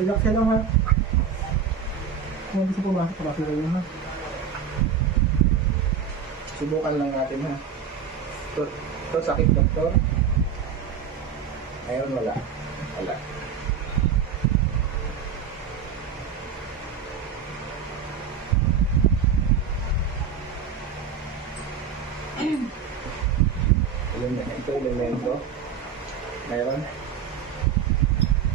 Relax ka lang ha. Kung gusto pumasok, pasok kayo ha. Subukan lang natin ha. Ito sakit, doktor. Ngayon wala. Wala. Ito elemento. Mayroon?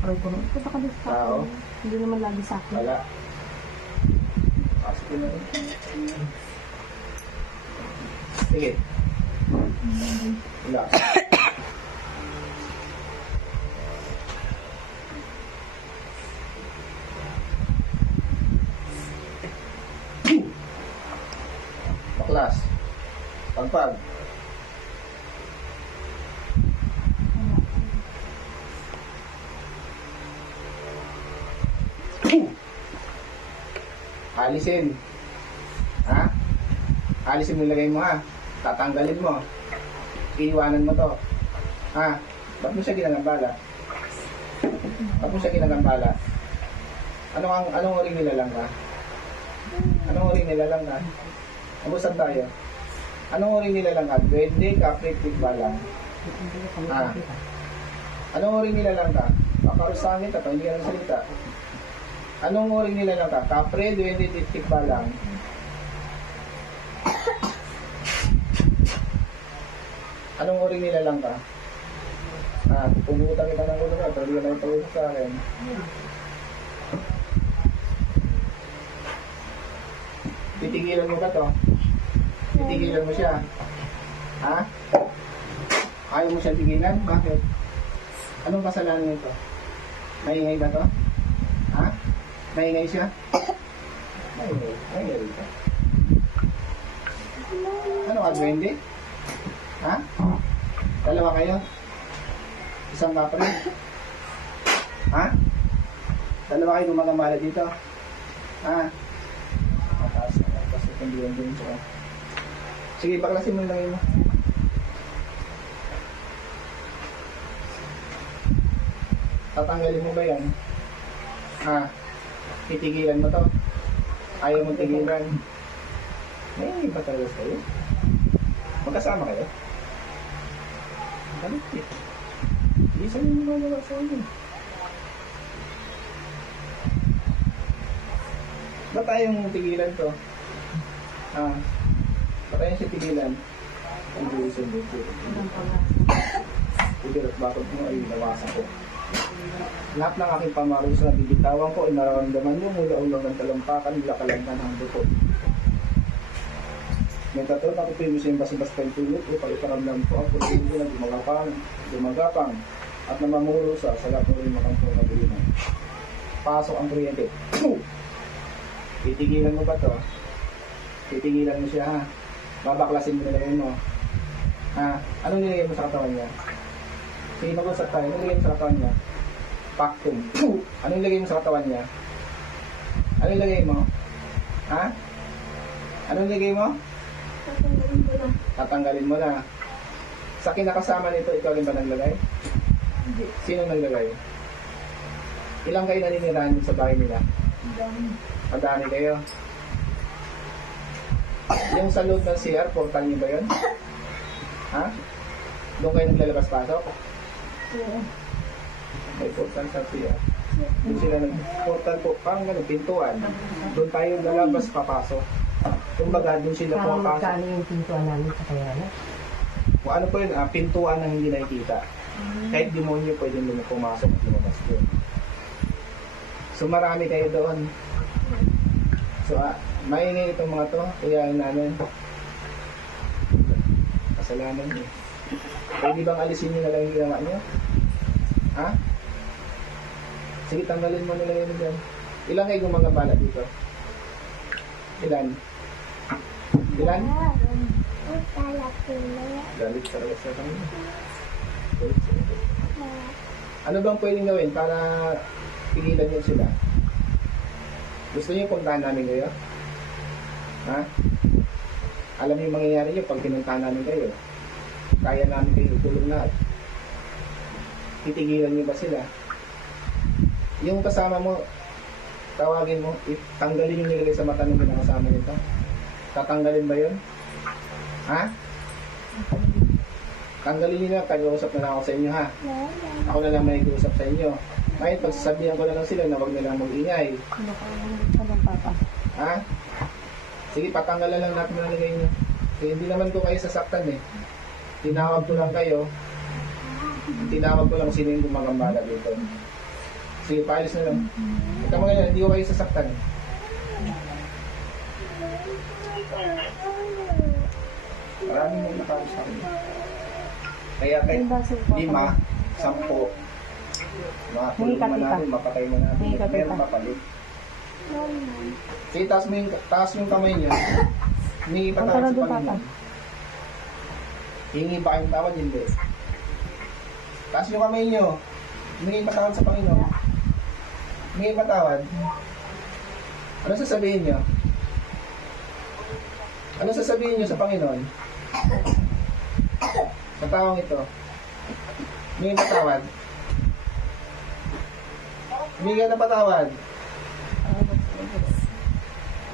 Aray ko na. Punta ka doon sa Tao? akin. Hindi naman lagi sa akin. Wala. Pasok na rin. Sige. Wala. Baklas. Pagpag. Alisin. Ha? Alisin mo nilagay mo ha. Tatanggalin mo. Iiwanan mo to. Ha? Ba't mo siya ginagambala? Ba't mo siya ginagambala? Anong oring nilalang ka? Anong oring nilalang ka? Abusan tayo. Anong oring nilalang ka? Duwende, kapit, tikbalang. Ha? Anong oring nilalang ka? Pakarusangin ka, hindi ka nagsalita. Anong oring nilalang ka? Kapre, duwende, tikbalang. Anong oring nilalang ka? Pugutan kita ng ulo ka, pero hindi ka na ipag-usap sa akin. Titigilan mo ba to? Titigilan mo siya? Ha? Ayaw mo siya tigilan? Bakit? Anong kasalanan nito? Maingay ba to? Ha? Maingay siya? Maingay. Maingay rin ka. Ano ka, duwende? Ha? Dalawa kayo? Isang kapre? Ha? Dalawa kayo gumagambala dito? Ha? Mataas na. Tapos itong duwende siya. Sige, baklasin mo lang yun. Tatanggalin mo ba yan? Ha? Titigilan mo to? Ayaw mong tigilan? May ba talaga sa'yo? Magkasama kayo? Galit eh. Hindi sa'yo yung magawa sa'yo. Ba't ayong tigilan to? Ha? Ba't ayong siya tigilan? Hindi isang dito. Hindi, bakit mo ay nawasan ko. Lahat ng aking pamaros na bibitawan ko ay nararamdaman nyo mula ulang ng talampakan mula kalangan ng duko. May tatlong nakipin mo sa imbas-imbas kayong tulog upang iparamdam ko ang pagkakas na gumagapang at namamurusa sa lahat ng rin makantong nabilinan. Pasok ang kuryente. Titigilan mo ba to? Titigilan mo siya ha? Babaklasin mo nilagay mo. Ha? Anong nilagay mo sa katawan niya? Sige, mag-usap tayo. Anong nilagay mo sa katawan niya? Pactum. Anong nilagay mo sa katawan niya? Anong nilagay mo? Ha? Anong nilagay mo? Tatanggalin ko na. Tatanggalin mo na. Sa kinakasama nito, ikaw rin ba naglagay? Hindi. Sino naglagay? Ilang kayo naninirahan sa bahay nila? Madami kayo. Yung sa loob ng CR, portal niyo ba yun? Ha? Doon kayo naglalabas-pasok? Oo. May portal sa CR. Doon sila nag-portal po, parang gano'n, pintuan. Doon tayo lalabas, papasok. Kumbaga, doon sila Parang pumapasok. magkano yung pintuan namin sa kaya na? Kung ano po yun, pintuan na hindi nakikita. Kahit demonyo pwedeng pumasok at lumabas doon. So marami kayo doon. So maingay itong mga to, kuyain namin. Kasalanan niyo. Pwede bang alisin niyo na lang yung ginawa niyo? Ha? Sige, tanggalin mo nila yun dyan. Ilan kayo gumagambala dito? Ilan? Ilan? Galit talaga sa kanila. Galit sa kanila. Ano bang pwedeng gawin para pigilan niyo sila? Gusto niyo puntahan namin kayo? Ha? Alam niyo yung mangyayari niyo pag pinuntahan namin kayo. Kaya namin kayo tulong lahat. Titigilan niyo ba sila? Yung kasama mo, tawagin mo, tanggalin yung nilagay sa mata ng pinakasama nito. Tatanggalin ba yun? Ha? Tanggalin nyo na, kag-uusap na lang ako sa inyo ha. Ako na lang may usap sa inyo. Ngayon, pagsasabihan ko na lang sila na huwag nilang mag-ingay. Nakakamit ka ng papa. Ha? Sige, patanggalan lang natin na nilagay nyo. Kasi hindi naman ko kayo sasaktan eh. Tinawag ko lang kayo. Tinawag ko lang sino yung gumagambala dito. Sige, paalis na lang. Ito mga ganyan, hindi ko kayo sasaktan. Maraming may nakaros sa akin. Kaya kahit 5, 10, makatulong man natin, mapatay man natin. Meron papalit. Sige, taas mo yung kamay nyo. Humingi pa tawad sa Panginoon. Hingi ba kayong tawad? Hindi. Taas yung kamay nyo. Humingi pa tawad sa Panginoon. Humingi pa tawad. Ano sasabihin nyo? Ano sasabihin nyo sa Panginoon? Sa taong ito. Humingi pa tawad. Humingi ka na patawad.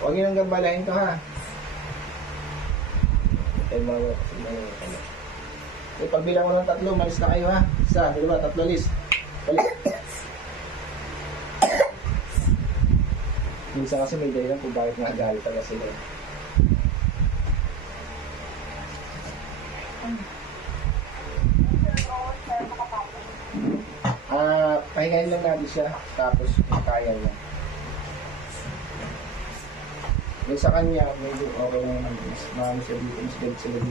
Huwag nyo nang gambalain to ha. Pagbilang mo ng 3, malis na kayo ha. 1, 2, 3, alis. Balik. Minsan kasi may dahilan kung bakit nga galit talaga sila. Pahingayin lang natin siya. Tapos kaya niya. Yung sa kanya, medyo okay naman. Mas marami siya dito. Mas galit sila dito.